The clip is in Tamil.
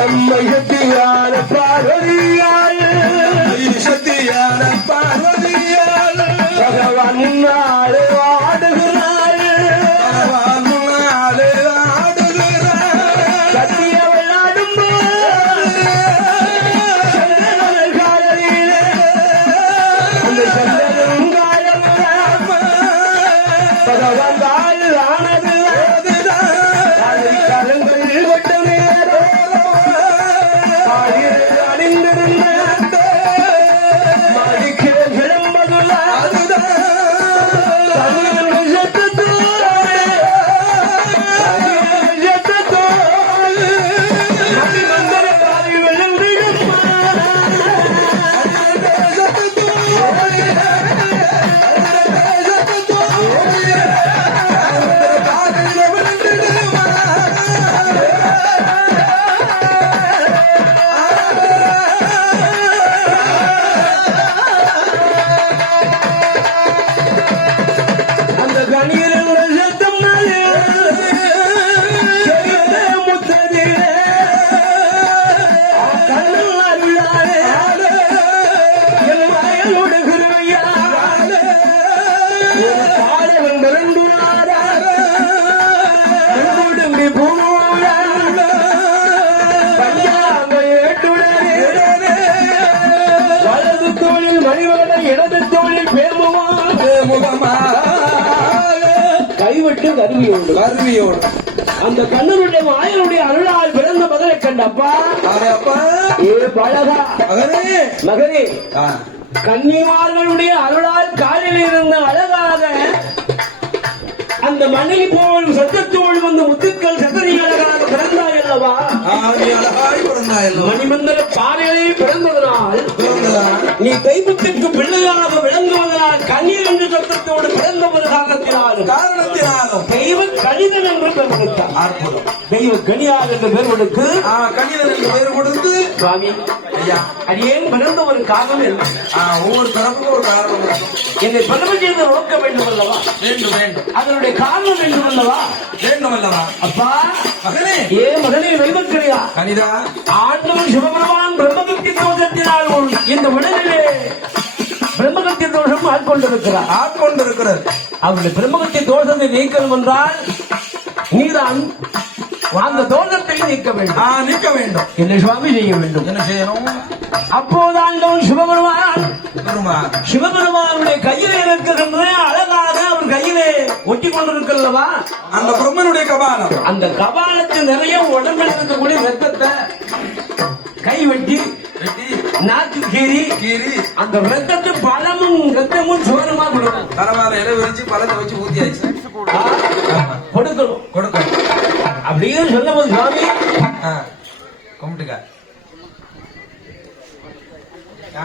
நம்மை சக்தியான பார்வதியாள் சக்தியான பார்வதியாள் பகவான் முன்னாலே ஆடுகிறாள் பகவான் முன்னாலே ஆடுகிறாள் சத்திய விளையாடும் காலையிலே அந்த சந்தனம் காலம் பகவான் தாள் ஆனது கலங்கள் கொட்ட நேரம் அணிந்திருந்த மதிக்கிற விளம்பதுல கைவிட்டு கருவியோடு அந்த கண்ணனுடைய மாயனுடைய அருளால் பிறந்த மகனை கண்டப்பா ஏ பழகா மகனே கன்னிமார்களுடைய அருளால் காலில் இருந்த அழகாக அந்த மண்ணில் போல் சத்தத்தோடு வந்து முத்துக்கள் சத்தனி அழகாக பிறந்தாய் அல்லவா மணிமந்திர பாறையை பிறந்ததனால் நீ கைப்புத்திற்கு பிள்ளையாக விளங்குவதனால் கண்ணீர் என்று சத்தத்தோடு பிறந்த ஒரு காரணத்தினாலும் தெய்வ கணிதன் என்று பெயர் கொடுத்தார் தெய்வ கணியார் என்ற பெயர் கொடுத்து கணிதன் என்று பெயர் கொடுத்து சுவாமி அடியேன் பிறந்த ஒரு காரணம் என்ன ஒவ்வொரு தரப்புக்கும் ஒரு காரணம் என்னை பிறகு செய்து நோக்க வேண்டும் அல்லவா வேண்டும் வேண்டும் அதனுடைய காரணம் வேண்டும் அல்லவா வேண்டும் அல்லவா அப்பா மகனே ஏ மகனே தெய்வக்கணியா கணிதா ஆண்டவன் சிவபெருமான் பிரம்மபக்தி தோஷத்தினால் இந்த உடலிலே பிரம்மகத்தி தோஷம் ஆட்கொண்டிருக்கிறார் அவருடைய பிரம்மகத்தி தோஷத்தை நீக்கணும் என்றால் நீதான் அந்த தோஷத்தை நீக்க வேண்டும் என்ன சுவாமி செய்ய வேண்டும் என்ன செய்யணும் அப்போதான் சிவபெருமானுடைய கையிலே இருக்கின்ற அழகாக அவர் கையிலே ஒட்டி கொண்டிருக்கிறல்லவா அந்த பிரம்மனுடைய கபாலம் அந்த கபாலத்தில் நிறைய உடம்பில் இருக்கக்கூடிய ரத்தத்தை கை வெட்டி நாக்கு கீறி அந்த ரத்தத்தை ரத்தமும் சுவரமா கொடுக்கும் பரவாயில்ல இலை விரிச்சு பழத்தை வச்சு ஊத்தியாச்சு கொடுக்கணும் அப்படின்னு சொல்லும் போது சுவாமி கும்பிட்டுக்க